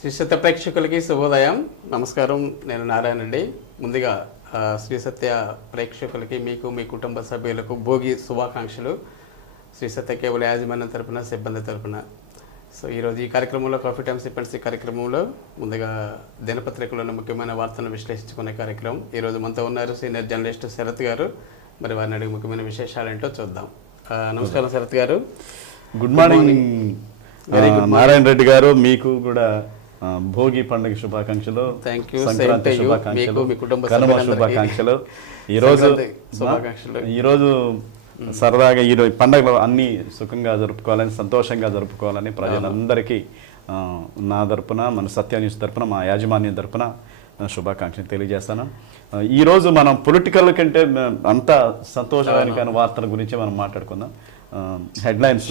శ్రీ సత్య ప్రేక్షకులకి శుభోదయం. నమస్కారం. నేను నారాయణ అండి. ముందుగా శ్రీ సత్య ప్రేక్షకులకి, మీకు, మీ కుటుంబ సభ్యులకు భోగి శుభాకాంక్షలు. శ్రీ సత్య కేబుల్ యాజమాన్యం తరపున, సిబ్బంది తరపున. సో ఈరోజు ఈ కార్యక్రమంలో కాఫీ టైమ్ సిప్ కార్యక్రమంలో ముందుగా దినపత్రికలోని ముఖ్యమైన వార్తలను విశ్లేషించుకునే కార్యక్రమం. ఈరోజు మనతో ఉన్నారు సీనియర్ జర్నలిస్ట్ శరత్ గారు. మరి వారిని అడిగి ముఖ్యమైన విశేషాలు ఏంటో చూద్దాం. నమస్కారం శరత్ గారు. గుడ్ మార్నింగ్ నారాయణ రెడ్డి గారు. మీకు కూడా భోగి పండుగ శుభాకాంక్షలు, సంక్రాంతి శుభాకాంక్షలు, కనుమ శుభాకాంక్షలు. ఈరోజు సరదాగా ఈరోజు పండుగలు అన్నీ సుఖంగా జరుపుకోవాలని, సంతోషంగా జరుపుకోవాలని ప్రజలందరికీ నా తరపున, మన సత్య న్యూస్ తరపున, మా యాజమాన్యం తరపున శుభాకాంక్షలు తెలియజేస్తాను. ఈరోజు మనం పొలిటికల్ కంటే అంత సంతోషకరమైన వార్తల గురించి మనం మాట్లాడుకుందాం. హెడ్లైన్స్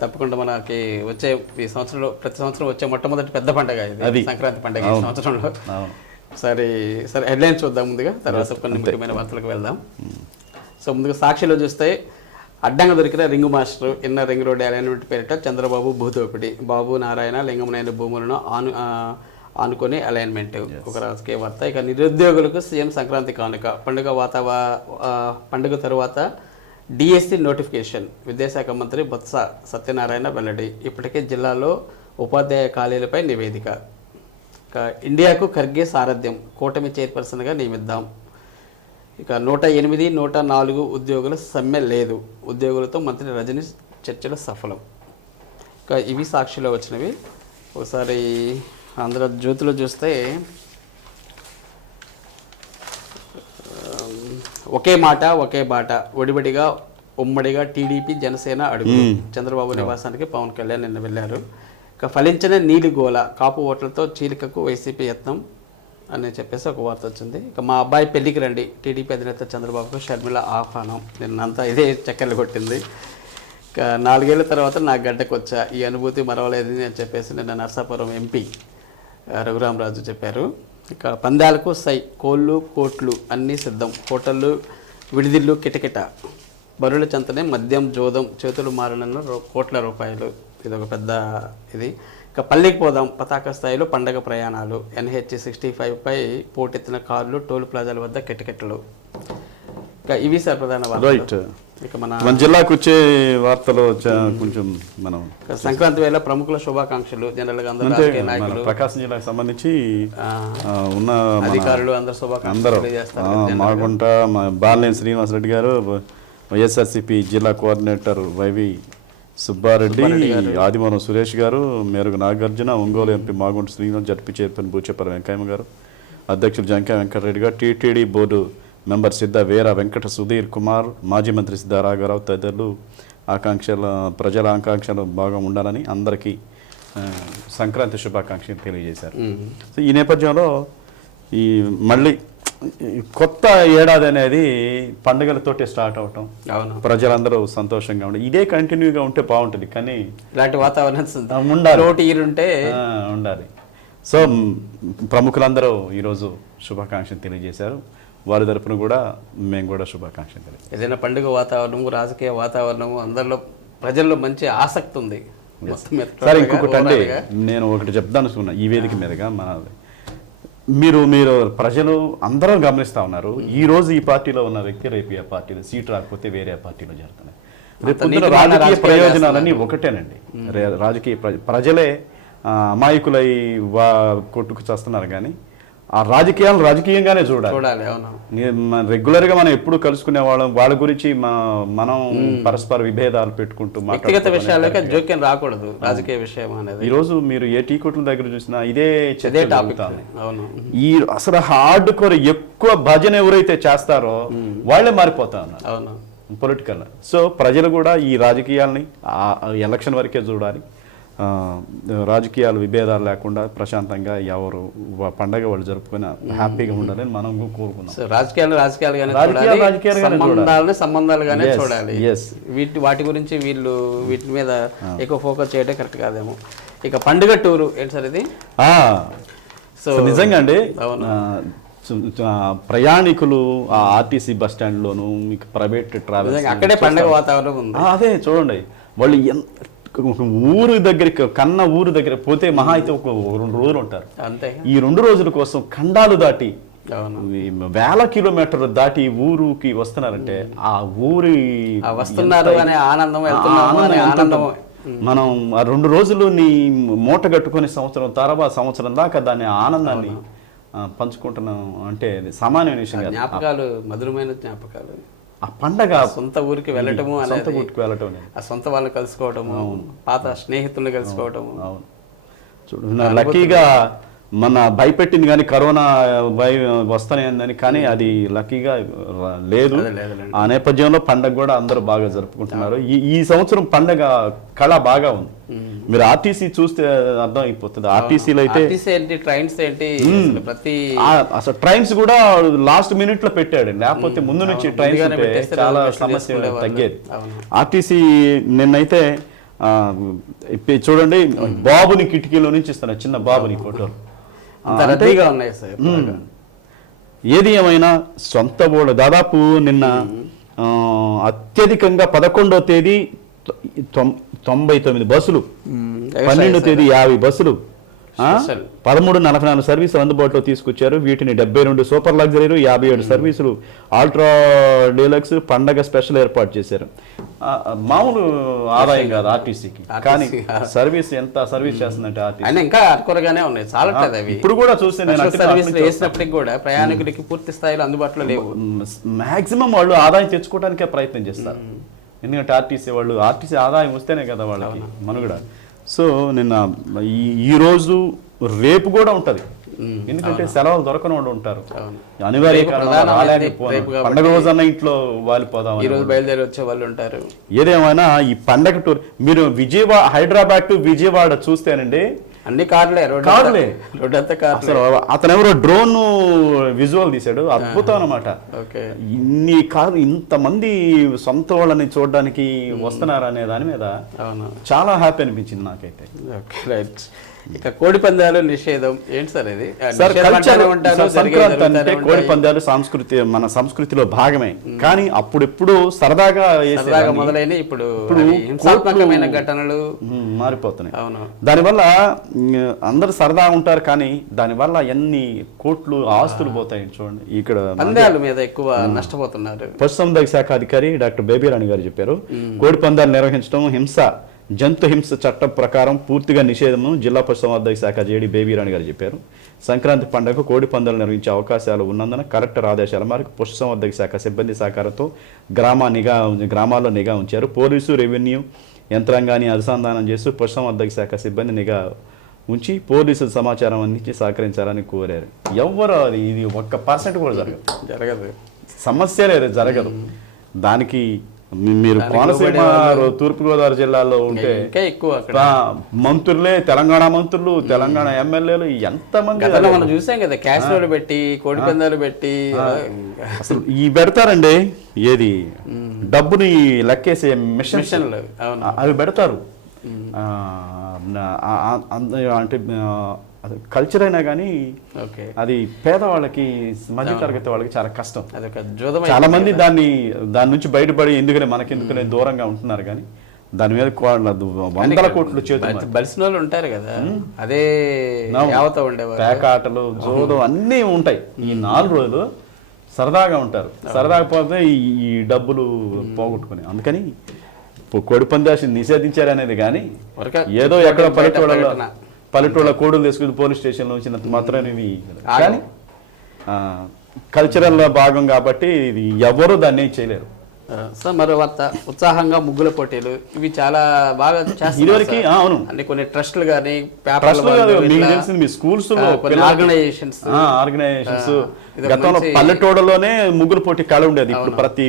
తప్పకుండా. మనకి వచ్చే ఈ సంవత్సరంలో ప్రతి సంవత్సరం వచ్చే మొట్టమొదటి పెద్ద పండుగ ఇది, సంక్రాంతి పండుగ ఈ సంవత్సరంలో. సరే హెడ్లైన్స్ చూద్దాం ముందుగా, తర్వాత కొన్ని ముఖ్యమైన వార్తలకు వెళ్దాం. సో ముందుగా సాక్షిలో చూస్తే అడ్డంగా దొరికిన ring master, inner ring road alignment పేరిట చంద్రబాబు భూదోపిడి, బాబు నారాయణ లింగమనేని భూములను ఆనుకొని అలైన్మెంట్. ఒక రాజకీయ వార్త. ఇక నిరుద్యోగులకు సీఎం సంక్రాంతి కానుక, పండుగ తరువాత డిఎస్సి నోటిఫికేషన్, విద్యాశాఖ మంత్రి బొత్స సత్యనారాయణ వెల్లడి. ఇప్పటికే జిల్లాలో ఉపాధ్యాయ ఖాళీలపై నివేదిక. ఇక ఇండియాకు ఖర్గే సారథ్యం, కూటమి చైర్పర్సన్గా నియమిద్దాం. ఇక 108, 104 ఉద్యోగుల సమ్మె లేదు, ఉద్యోగులతో మంత్రి రజనీ చర్చలు సఫలం. ఇక ఇవి సాక్షిలో వచ్చినవి. ఒకసారి ఆంధ్రజ్యోతిలో చూస్తే ఒకే మాట ఒకే బాట, ఒడిబడిగా ఉమ్మడిగా టీడీపీ జనసేన అడుగు. చంద్రబాబు నివాసానికి పవన్ కళ్యాణ్ నిన్న వెళ్ళారు. ఇక ఫలించిన నీలిగోల, కాపు ఓట్లతో చీలికకు వైసీపీ యత్నం అని చెప్పేసి ఒక వార్త వచ్చింది. ఇక మా అబ్బాయి పెళ్లికి రండి, టీడీపీ అధినేత చంద్రబాబుకు షర్మిల ఆహ్వానం. నిన్నంతా ఇదే చక్కెరలు కొట్టింది. ఇక 4 ఏళ్ల తర్వాత నా గడ్డకు వచ్చా, ఈ అనుభూతి మరవలేదు అని చెప్పేసి నిన్న నర్సాపురం ఎంపీ రఘురామరాజు చెప్పారు. ఇక పందాలకు సై, కోళ్ళు కోట్లు అన్నీ సిద్ధం, హోటళ్ళు విడిదిళ్ళు కిటకిట, బరుల చెంతనే మద్యం జోదం, చేతులు మారనన్న కోట్ల రూపాయలు. ఇది ఒక పెద్ద ఇది. ఇక పల్లెకి పోదాం, పతాక స్థాయిలో పండగ ప్రయాణాలు, NH 65పై పోటెత్తిన కార్లు, టోల్ ప్లాజాల వద్ద కిటకిటలు. ఇక ఇవి సార్ ప్రధాన వార్తలు. ఇక మన జిల్లాకు వచ్చే వార్తలు కొంచెం మనం సంక్రాంతి వేళ ప్రముఖుల శుభాకాంక్షలు. జనరల్ గా అందరూ రాజకీయ నాయకులు, ప్రకాశం జిల్లాకు సంబంధించి ఉన్న అధికారులు అందరూ శుభాకాంక్షలు తెలియజేస్తారు. మాగుంట బాలినేని శ్రీనివాసరెడ్డి గారు, వైఎస్ఆర్సీపీ జిల్లా కోఆర్డినేటర్ వైవి సుబ్బారెడ్డి, ఆదిమూలం సురేష్ గారు, Merugu Nagarjuna, Ongole MP Magunta Srinivas, ZP chairman Boochepalli Venkaiah గారు, అధ్యక్షులు జంకా వెంకటరెడ్డి గారు, టీటీడీ బోర్డు మెంబర్ సిద్ధ వీర వెంకట సుధీర్ కుమార్, మాజీ మంత్రి సిద్ధ రాఘారావు తదితరులు ప్రజల ఆకాంక్షలు బాగా ఉండాలని అందరికీ సంక్రాంతి శుభాకాంక్షలు తెలియజేశారు. సో ఈ నేపథ్యంలో ఈ మళ్ళీ కొత్త ఏడాది అనేది పండుగలతోటే స్టార్ట్ అవటం, ప్రజలందరూ సంతోషంగా ఉండాలి. ఇదే కంటిన్యూగా ఉంటే బాగుంటుంది. కానీ ఇలాంటి వాతావరణం ఉండాలి. సో ప్రముఖులందరూ ఈరోజు శుభాకాంక్షలు తెలియజేశారు. వారి తరపున కూడా మేము కూడా శుభాకాంక్షలు తెలియజేస్తాం. ఏదైనా పండుగ వాతావరణము, రాజకీయ వాతావరణము, అందరిలో ప్రజల్లో మంచి ఆసక్తి ఉంది. సరే, ఇంకొకటి అంటే నేను ఒకటి చెప్దాను అనుకున్నా ఈ వేదిక మీదుగా. మీరు ప్రజలు అందరూ గమనిస్తూ ఉన్నారు. ఈ రోజు ఈ పార్టీలో ఉన్న వ్యక్తి రేపు ఏ పార్టీలో సీటు రాకపోతే వేరే పార్టీలో చేరుతున్నాయి. రేపు రాజకీయ ప్రయోజనాలన్నీ ఒకటేనండి. రాజకీయ ప్రజలే అమాయకులై కొట్టుకు చేస్తున్నారు. కానీ ఆ రాజకీయాలను రాజకీయంగానే చూడాలి. రెగ్యులర్గా మనం ఎప్పుడు కలుసుకునే వాళ్ళ గురించి మనం పరస్పర విభేదాలు పెట్టుకుంటూ వ్యక్తిగత విషయాలకే జోక్యం రాకూడదు. రాజకీయ విషయం అనేది ఈరోజు మీరు ఏ టీ కొట్ల దగ్గర చూసినా ఇదే టాపిక్. ఈ అసలు హార్డ్ కోర్ ఎక్కువ భజన ఎవరైతే చేస్తారో వాళ్ళే మారిపోతా ఉన్నారు పొలిటికల్. సో ప్రజలు కూడా ఈ రాజకీయాలని ఎలక్షన్ వరకే చూడాలి. రాజకీయాలు విభేదాలు లేకుండా ప్రశాంతంగా ఎవరు పండగ వాళ్ళు జరుపుకొని హ్యాపీగా ఉండాలని మనం కోరుకున్నాం. సంబంధాలుగానే చూడాలి. వాటి గురించి వీటి మీద ఎక్కువ ఫోకస్ చేయడం కరెక్ట్ కాదేమో. ఇక పండుగ టూరు ఏంటి సార్ ఇది? సో నిజంగా అండి, ప్రయాణికులు ఆ ఆర్టీసీ బస్ స్టాండ్ లోను, మీకు ప్రైవేట్ ట్రావెల్స్ అక్కడే పండుగ వాతావరణం ఉంది. అదే చూడండి, వాళ్ళు ఊరు దగ్గరికి కన్న ఊరు దగ్గర పోతే మహా అయితే ఒక 2 రోజులు ఉంటారు. అంతే. ఈ 2 రోజుల కోసం ఖండాలు దాటి అవును. వేల కిలోమీటర్లు దాటి ఊరుకి వస్తున్నారంటే ఆ ఊరి వస్తున్నారు అనే ఆనందం, వెళ్తున్నాము అనే ఆనందం. మనం ఆ 2 రోజులు నీ మూట కట్టుకొని సంవత్సరం దాకా దాని ఆనందాన్ని పంచుకుంటున్నాం అంటే అది సామాన్యమైన విషయం కాదు. జ్ఞాపకాలు, మధురమైన జ్ఞాపకాలు. ఆ పండగ సొంత ఊరికి వెళ్ళటము, సొంత ఊరికి వెళ్ళటం, ఆ సొంత వాళ్ళని కలుసుకోవటము, పాత స్నేహితుల్ని కలుసుకోవటము. అవును. చూడు లక్కీగా మన భయపెట్టింది కానీ కరోనా వస్తానేందని, కానీ అది లక్కీగా లేదు. ఆ నేపథ్యంలో పండగ కూడా అందరూ బాగా జరుపుకుంటున్నారు. ఈ సంవత్సరం పండగ కళ బాగా ఉంది. మీరు ఆర్టీసీ చూస్తే అర్థం అయిపోతుంది. ఆర్టీసీలో అయితే ట్రైన్స్ ఏంటి, అసలు ట్రైన్స్ కూడా లాస్ట్ మినిట్ లో పెట్టాడు, లేకపోతే ముందు నుంచి ట్రైన్స్ చాలా సమస్య తగ్గేది. ఆర్టీసీ నిన్నైతే చూడండి, బాబుని కిటికీలో నుంచి ఇస్తున్నా, చిన్న బాబుని ఫోటోలు ఉన్నాయి సార్. ఏది ఏమైనా సొంత ఊళ్ళో దాదాపు నిన్న అత్యధికంగా 11వ తేదీ 99 బస్సులు, 12వ తేదీ 50 బస్సులు, 13:44 సర్వీసులు అందుబాటులో తీసుకొచ్చారు. వీటిని 72 సూపర్ లగ్జరీలు, 57 సర్వీసులు అల్ట్రా డీలక్స్ పండగ స్పెషల్ ఏర్పాటు చేశారు. మామూలు ఆదాయం కాదు ఆర్టీసీకి, కానీ సర్వీస్ ఎంత సర్వీస్ చేస్తుందంటే ఆర్టీసీ ఇంకా అర్కొరగానే ఉన్నాయి. చాలా ఇప్పుడు కూడా చూస్తే వేసినప్పటికి కూడా ప్రయాణికుడికి పూర్తి స్థాయిలో అందుబాటులో లేవు. మాక్సిమం వాళ్ళు ఆదాయం తెచ్చుకోవడానికే ప్రయత్నం చేస్తారు. ఎందుకంటే ఆర్టీసీ ఆదాయం వస్తేనే కదా వాళ్ళకి మనుగడ. సో నిన్న ఈ రోజు రేపు కూడా ఉంటది, ఎందుకంటే సెలవులు దొరకని వాళ్ళు ఉంటారు. అనివార్య పండగ రోజన్నా ఇంట్లో వాలిపోదాం, ఈ రోజు బయలుదేరి వచ్చే వాళ్ళు ఉంటారు. ఏదేమైనా ఈ పండగ టూర్ మీరు హైదరాబాద్ టు విజయవాడ చూస్తేనండి అన్ని కార్లే. అతను ఎవరో డ్రోన్ విజువల్ తీశాడు, అద్భుతం అన్నమాట. ఇన్ని కార్లు, ఇంతమంది సొంత వాళ్ళని చూడడానికి వస్తున్నారు అనే దాని మీద చాలా హ్యాపీ అనిపించింది నాకైతే. ఇక కోడి పందాలు నిషేధం ఏంటి సార్ ఇది? సంక్రాంతి అంటే కోడి పందాలు మన సంస్కృతిలో భాగమే, కానీ అప్పుడెప్పుడు సరదాగా మొదలైన ఇప్పుడు హింసాత్మకమైన ఘటనలు మారిపోతున్నాయి. దానివల్ల అందరు సరదా ఉంటారు, కానీ దానివల్ల ఎన్ని కోట్లు ఆస్తులు పోతాయి చూడండి. ఇక్కడ పందాల మీద ఎక్కువ నష్టపోతున్నారు. పశుసంవర్ధక శాఖ అధికారి డాక్టర్ బేబీరాణి గారు చెప్పారు, కోడి పందాలు నిర్వహించడం జంతు హింస చట్టం ప్రకారం పూర్తిగా నిషేధము జిల్లా పశుసంవర్ధక శాఖ జేడీ బేబీరాణి గారు చెప్పారు. సంక్రాంతి పండుగకు కోడి పందాలు నిర్వహించే అవకాశాలు ఉన్నందున కలెక్టర్ ఆదేశాల మేరకు పశుసంవర్ధక శాఖ సిబ్బంది సహకారంతో గ్రామాల్లో నిఘా ఉంచారు. పోలీసు, రెవెన్యూ యంత్రాంగాన్ని అనుసంధానం చేస్తూ పశుసంవర్ధక శాఖ సిబ్బంది నిఘా ఉంచి పోలీసులు సమాచారం అందించి సహకరించాలని కోరారు. ఎవరు ఇది 1% కూడా జరగదు, సమస్య లేదు, జరగదు. దానికి మీరు కోనసీమ, తూర్పుగోదావరి జిల్లాలో ఉంటే మంత్రులే, తెలంగాణ మంత్రులు, తెలంగాణ ఎమ్మెల్యేలు ఎంతమంది మనం చూసాం కదా, క్యాసినోలు పెట్టి కోడి పందాలు పెట్టి అసలు ఈ పెడతారండి. ఏది డబ్బుని లెక్కేసే మిషన్లు అవి పెడతారు. అంటే కల్చర్ అయినా కానీ అది పేదవాళ్ళకి, మధ్యతరగతి వాళ్ళకి చాలా కష్టం. చాలా మంది దాని నుంచి బయటపడి ఎందుకనే మనకెందుకనే దూరంగా ఉంటున్నారు, కానీ దాని మీద 100 కోట్లు చేతులు బలిసిన వాళ్ళు ఉంటారు కదా, అదే పేకాటలు, జోదం అన్నీ ఉంటాయి. ఈ 4 రోజులు సరదాగా ఉంటారు, సరదాగా పోతే ఈ డబ్బులు పోగొట్టుకుని. అందుకని కోడి పందాలు నిషేధించారు అనేది కానీ ఏదో ఎక్కడ పల్లెటూళ్ళ కోడులు తీసుకుని పోలీస్ స్టేషన్లో ఉంచినంత మాత్రం ఇవి, కానీ కల్చరల్ భాగం కాబట్టి ఇది ఎవరు దాన్ని చేయలేరు. సార్ మరి ఉత్సాహంగా ముగ్గుల పోటీలు ఇవి చాలా బాగా ఇదివరకు అవును అంటే కొన్ని ట్రస్టులు కానీ మీ స్కూల్స్ ఆర్గనైజేషన్స్ గతంలో పల్లెటూడలోనే ముగ్గుల పోటీ కళ ఉండేది. ఇప్పుడు ప్రతి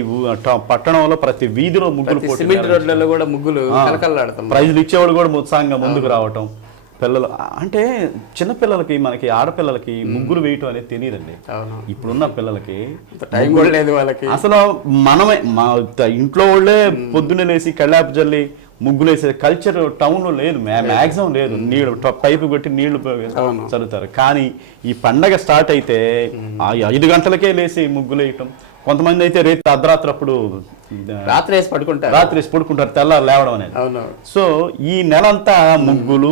పట్టణంలో ప్రతి వీధిలో ముగ్గుల పోటీ, సిమెంట్ రోడ్లలో కూడా ముగ్గులు కలకలాడతాం. ప్రైజులు ఇచ్చేవాళ్ళు కూడా ఉత్సాహంగా ముందుకు రావటం. పిల్లలు అంటే చిన్నపిల్లలకి, మనకి ఆడపిల్లలకి ముగ్గులు వేయటం అనేది తెలియదండి. ఇప్పుడున్న పిల్లలకి టైం కూడా లేదు వాళ్ళకి. అసలు మనమే మా ఇంట్లో వాళ్ళే పొద్దున్నే లేసి కళ్ళాపు జల్లి ముగ్గులు వేసే కల్చర్ టౌన్ లో లేదు, మ్యాక్సిమం లేదు. నీళ్ళు పైపు కొట్టి నీళ్లు చల్లుతారు. కానీ ఈ పండగ స్టార్ట్ అయితే 5 గంటలకే లేసి ముగ్గులు వేయటం, కొంతమంది అయితే రేపు అర్ధరాత్రి అప్పుడు రాత్రి వేసి పడుకుంటారు, రాత్రి వేసి పడుకుంటారు, తెల్లారు లేవడం అనేది. అవును. సో ఈ నెలంతా ముగ్గులు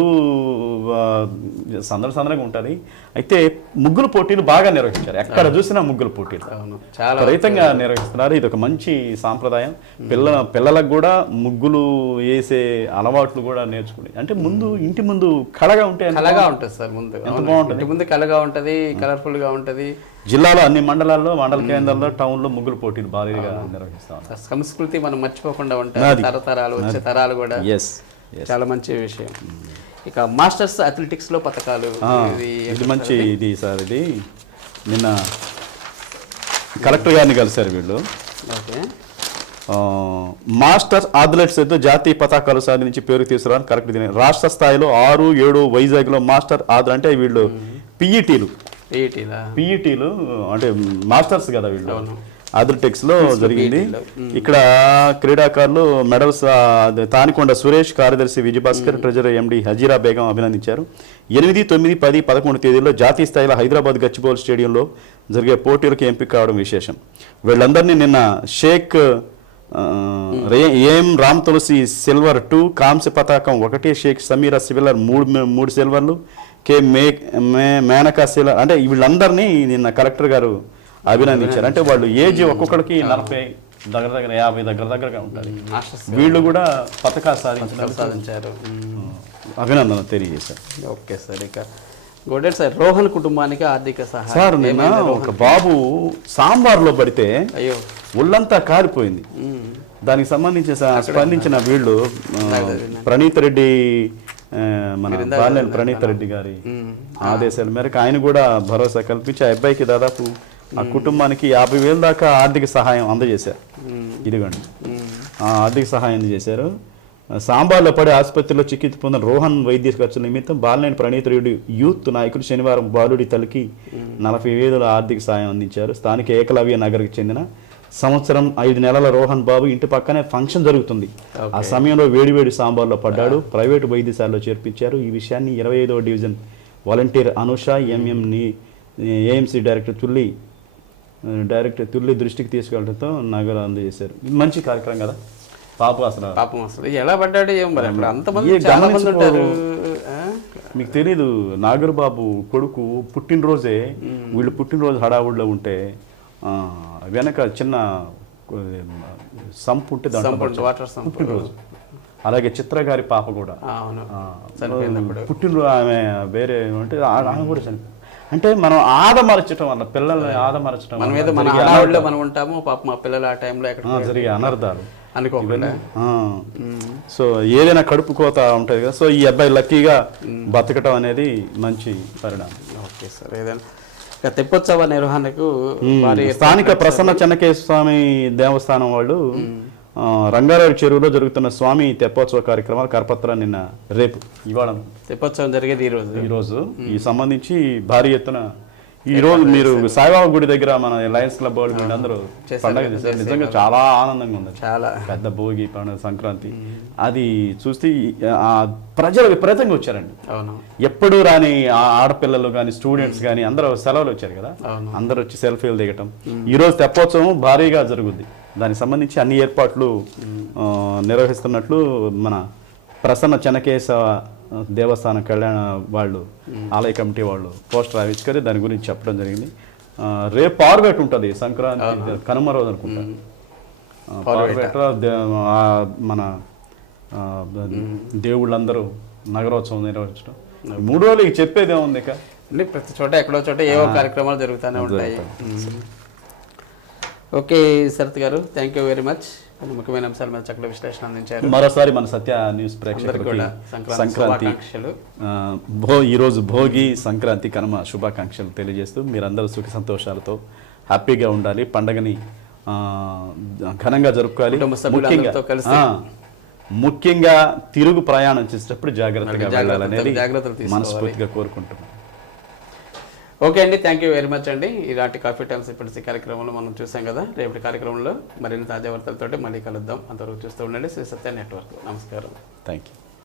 సందర్భంగా ఉంటుంది. అయితే ముగ్గుల పోటీలు బాగా నిర్వహించారు, ఎక్కడ చూసినా ముగ్గుల పోటీలు అవును, చాలా విపరీతంగా నిర్వహిస్తున్నారు. ఇది ఒక మంచి సాంప్రదాయం. పిల్లలకు కూడా ముగ్గులు వేసే అలవాట్లు కూడా నేర్చుకుని, అంటే ముందు ఇంటి ముందు కళగా ఉంటే కళగా ఉంటుంది సార్, ముందు ఎంత బాగుంటుంది. ఇంటి ముందు కళగా ఉంటుంది, కలర్ఫుల్ గా ఉంటుంది. జిల్లాలో అన్ని మండలాల్లో, మండల కేంద్రాల్లో, టౌన్లో ముగ్గుల పోటీలు భారీగా నిర్వహిస్తాం. సంస్కృతి మనం మర్చిపోకుండా ఉంటాం, తరతరాలు వచ్చే తరాలు కూడా. చాలా మంచి విషయం. ఇక మాస్టర్స్ అథ్లెటిక్స్ లో పథకాలు, ఇది మంచి ఇది సార్. ఇది నిన్న కలెక్టర్ గారిని కలిశారు వీళ్ళు. ఓకే, మాస్టర్ అథ్లెట్స్ అయితే జాతీయ పతాకాలు సాధించి పేరు తీసుకురావడానికి కరెక్ట్. దీని రాష్ట్ర స్థాయిలో 6, 7 వైజాగ్లో మాస్టర్ అంటే వీళ్ళు పిఈటీలు అంటే మాస్టర్స్ కదా వీళ్ళు. అథ్లెటిక్స్ లో జరిగింది. ఇక్కడ క్రీడాకారులు మెడల్స్ తానికొండ సురేష్, కార్యదర్శి విజయభాస్కర్, ట్రెజరర్ ఎండి హజీరా బేగం అభినందించారు. 8, 9, 10, 11 తేదీల్లో జాతీయ స్థాయిలో హైదరాబాద్ గచ్చిబౌలి స్టేడియంలో జరిగే పోటీలకు ఎంపిక కావడం విశేషం. వీళ్ళందరినీ నిన్న షేక్ ఏం రామ్ తులసి సిల్వర్ 2, కాంస్య పతాకం 1, షేక్ సమీరా సివిలర్ 3 సిల్వర్లు, కే మేనకా సిల్వర్, అంటే వీళ్ళందరినీ నిన్న కలెక్టర్ గారు అభినందించారు. అంటే వాళ్ళు ఏజ్ ఒక్కొక్కడికి 40 దగ్గర 50 దగ్గరగా ఉంటుంది. వీళ్ళు కూడా పథకాలు సాధించారు, అభినందన తెలియజేశారు. Okay sir. ఇక గోడెడ్ సార్, రోహన్ కుటుంబానికి ఆర్థిక సహాయం సార్. నిన్న ఒక బాబు సాంబార్లో పడితే అయ్యో ఒళ్ళంతా కారిపోయింది. దానికి సంబంధించి స్పందించిన వీళ్ళు ప్రణీత్ రెడ్డి, మన బాలినేని ప్రణీత్ రెడ్డి గారి ఆదేశాల మేరకు ఆయన కూడా భరోసా కల్పించి ఆ అబ్బాయికి దాదాపు ఆ కుటుంబానికి 50,000 దాకా ఆర్థిక సహాయం అందజేశారు. ఇదిగోండి, ఆర్థిక సహాయం అందజేశారు. సాంబార్లో పడి ఆసుపత్రిలో చికిత్స పొందిన రోహన్ వైద్య ఖర్చుల నిమిత్తం బాలినేని ప్రణీత్ రెడ్డి యూత్ నాయకులు శనివారం బాలుడి తల్లికి 40,000 ఆర్థిక సహాయం అందించారు. స్థానిక ఏకలవ్య నగర్కి చెందిన సంవత్సరం 5 నెలల రోహన్ బాబు ఇంటి పక్కనే ఫంక్షన్ జరుగుతుంది. ఆ సమయంలో వేడివేడి సాంబార్లో పడ్డాడు. ప్రైవేటు వైద్యశాలలో చేర్పించారు. ఈ విషయాన్ని 25వ division volunteer Anusha, AMC director Tulli దృష్టికి తీసుకెళ్లడంతో నగలు అందజేశారు. ఇది మంచి కార్యక్రమం కదా. పాపం అసలు ఎలా పడ్డాడు ఏం మరి, అక్కడ అంతమంది చాలా మంది ఉంటారు. మీకు తెలీదు, నాగరబాబు కొడుకు పుట్టినరోజే, వీళ్ళు పుట్టినరోజు హడావుడిలో ఉంటే వెనక చిన్న సంపు ఉంటే పుట్టినరోజు. అలాగే చిత్ర గారి పాప కూడా పుట్టినరోజు, ఆమె వేరే అంటే ఆమె కూడా చనిపోయింది. అంటే మనం ఆదమరచడం వల్ల, పిల్లల్ని ఆదమరచడం వల్ల మనం ఉంటాము. పాప మా పిల్లలు ఆ టైంలో జరిగే అనర్థాలు అనుకోకుండా. సో ఏదైనా కడుపు కోత ఉంటుంది కదా. సో ఈ అబ్బాయి లక్కీగా బతకటం అనేది మంచి పరిణామం. Okay sir. ఏదైనా తెప్పోత్సవ నిర్వహణకు స్థానిక ప్రసన్న చెన్నకేశ్వర స్వామి దేవస్థానం వాళ్ళు రంగారావు చెరువులో జరుగుతున్న స్వామి తెప్పోత్సవ కార్యక్రమాలు కరపత్ర నిన్న రేపు ఇవాళ తెప్పోత్సవం జరిగేది ఈరోజు ఈ సంబంధించి భారీ ఎత్తున ఈరోజు మీరు సాయిబాబా గుడి దగ్గర మన లయన్స్ క్లబ్ వాళ్ళు అందరూ పండుగ చేశారు. నిజంగా చాలా ఆనందంగా ఉంది. చాలా పెద్ద భోగి పండుగ, సంక్రాంతి అది చూస్తే ప్రజలు విపరీతంగా వచ్చారండి. ఎప్పుడు రాని ఆడపిల్లలు కానీ స్టూడెంట్స్ కానీ అందరూ సెలవులు వచ్చారు కదా, అందరూ వచ్చి సెల్ఫీలు దిగటం. ఈరోజు తెప్పోత్సవం భారీగా జరుగుద్ది. దానికి సంబంధించి అన్ని ఏర్పాట్లు నిర్వహిస్తున్నట్లు మన ప్రసన్న చెన్నకేశవ దేవస్థానం కళ్యాణ వాళ్ళు, ఆలయ కమిటీ వాళ్ళు పోస్టర్ ఆవిష్కరి దాని గురించి చెప్పడం జరిగింది. రేపు పార్వేట్ ఉంటుంది, సంక్రాంతి కనుమ రోజు అనుకుంటా. పార్వేట మన దేవుళ్ళందరూ నగరోత్సవం నిర్వహించడం. 3 రోజులకి చెప్పేది ఏముంది, ఇక ప్రతి చోట ఎక్కడో చోట ఏవో కార్యక్రమాలు జరుగుతూనే ఉంటాయి. ఓకే శరత్ గారు, థ్యాంక్ యూ వెరీ మచ్. ముఖ్యమైన అంశాల మీద చక్కటి విశ్లేషణ అందించారు. మరోసారి మన సత్య న్యూస్ ప్రేక్షకులకు సంక్రాంతి ఈరోజు భోగి, సంక్రాంతి, కనుమ శుభాకాంక్షలు తెలియజేస్తూ మీరందరూ సుఖ సంతోషాలతో హ్యాపీగా ఉండాలి, పండగని ఘనంగా జరుపుకోవాలి. ముఖ్యంగా తిరుగు ప్రయాణం చేసేటప్పుడు జాగ్రత్తగా వెళ్ళాలనేది మనస్ఫూర్తిగా కోరుకుంటున్నాం. ఓకే అండి, థ్యాంక్ యూ వెరీ మచ్ అండి. ఇలాంటి కాఫీ టైమ్స్ ఇప్పటి కార్యక్రమంలో మనం చూసాం కదా. రేపటి కార్యక్రమంలో మరిన్ని తాజా వార్తలతో మళ్ళీ కలుద్దాం. అంతవరకు చూస్తూ ఉండండి శ్రీ సత్య నెట్వర్క్. నమస్కారం. Thank you.